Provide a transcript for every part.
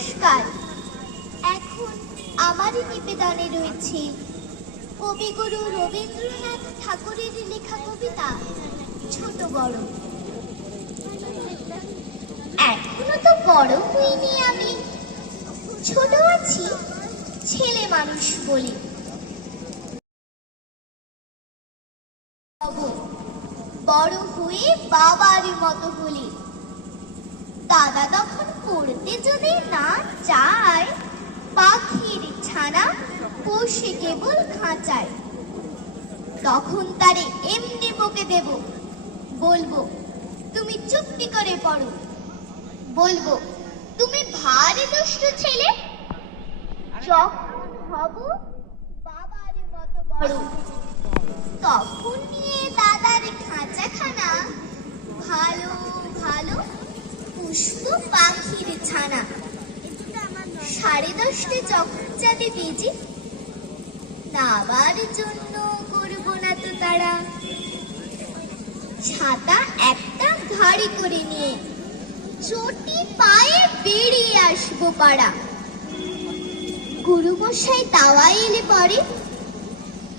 নমস্কার। এখন আমারই নিবেদনে রয়েছে কবিগুরু রবীন্দ্রনাথ ঠাকুরের লেখা কবিতা ছোট বড়। এখনো তো বড় হইনি আমি, ছোট আছি ছেলে মানুষ বলে। বড় হয়ে বাবার মতো হলে, দাদা তখন পড়তে যদি না চায়, পাখির ছানা পোষে কেবল খাঁচায়। তখন তারে এমনি বকে দেব, বলবো তুমি চুপটি করে পড়ো, বলবো তুমি ভারী দুষ্ট ছেলে। যখন হব বাবার মতো বড়, তখন নিয়ে দাদার খাঁচাখানা ভালো ভালো পুষ্ট পাখির ছানা। 10:30 যখন যাবে বেজে, নাবার জন্য করব না তো তারা। ছাতা একটা ঘাড়ি করে নিয়ে চটি পায়ে বেরিয়ে আসবো পাড়া। গুরুমশাই দাওয়া এলে পরে,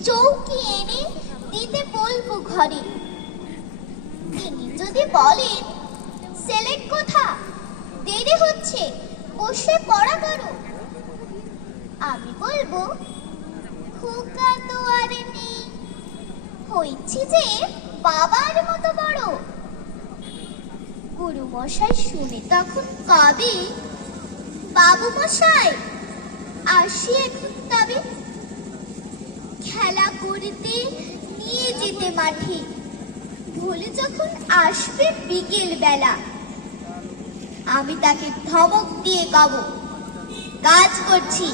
চৌকি এনে দিতে বলবো ঘরে। তিনি যদি বলেন সেলেট কোথা, দেরি হচ্ছে বসে পড়া করো, আমি বলবো খোকা তো আর নেই, হয়েছি যে বাবার মতো বড়। গুরুমশাই শুনে তখন কবে, বাবু মশাই আসি এখন তবে। খেলা করতে নিয়ে যেতে মাঠে, ভুলে যখন আসবে বিকেল বেলা, আমি তাকে ধমক দিয়ে কব, কাজ করছি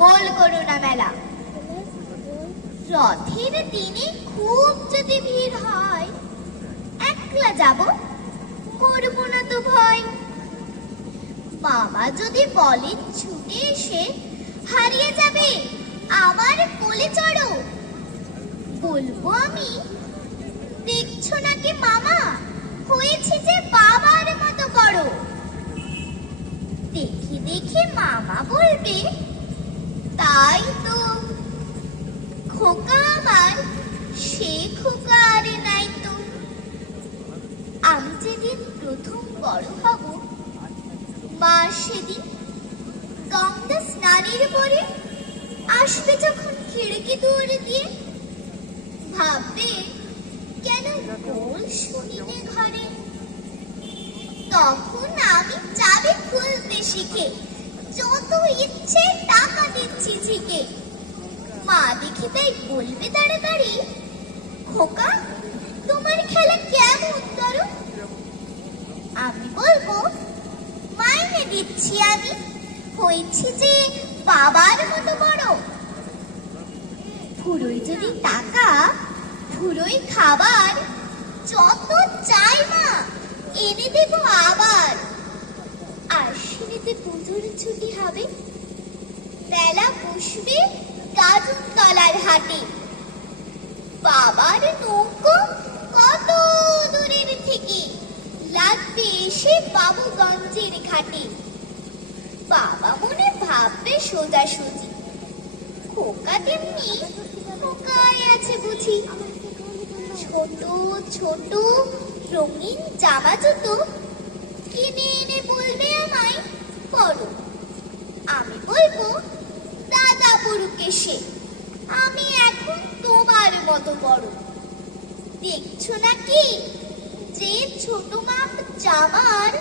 গোল করো না মেলা। রথের দিনে খুব যদি ভিড় হয়, একলা যাব করব না তো ভয়। বাবা যদি বলেন ছুটে এসে হারিয়ে যাবে আমার কোলে চড়ো, বলবো আমি দেখছো নাকি মামা, হয়েছে যে বাবার মতো করো। দেখে দেখে মামা বলবে, তাই তো খোকা আমার, সে খোকা আরে নাই তো। আমি যেদিন প্রথম বড় হব, মা সেদিন গঙ্গা স্নানের পরে আসবে যখন খিড়কি দৌড়ে দিয়ে, ভাববে কেন গোল শুনিলে ঘরে। তখন আমি চাবি খুলতে শিখে যত ইচ্ছে টাকা দিচ্ছি ঝিকে। মা দেখি তাই বলবে তাড়াতাড়ি, খোকা তোমার খেলা কেমন করো। আমি বলবো মাইনে দিচ্ছি আমি, হয়েছি যে বাবার মতো বড়। ফুরোই যদি টাকা, ফুরোই খাবার, যত চাই মা এনে দেব আবার। আশ্বিনেতে পুজোর ছুটি হবে, বেলা বসবে গাজন তলার হাটে। বাবার নৌকো কত দূরের থেকে লাগবে এসে বাবুগঞ্জের ঘাটে। বাবা মনে ভাববে সোজাসুজি, খোকা তেমনি খোকায় আছে বুঝি। ছোট ছোট রঙিন জামা জুতো কিনে এনে বলবে আমায় পরো। আমি বলবো দাদা পড়ুক এসে, আমি এখন তোমার মতো বড়। দেখছো নাকি যে ছোট মাপ জামার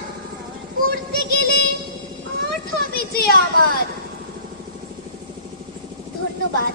পরতে গেলে আট হবে যে আমার। ধন্যবাদ।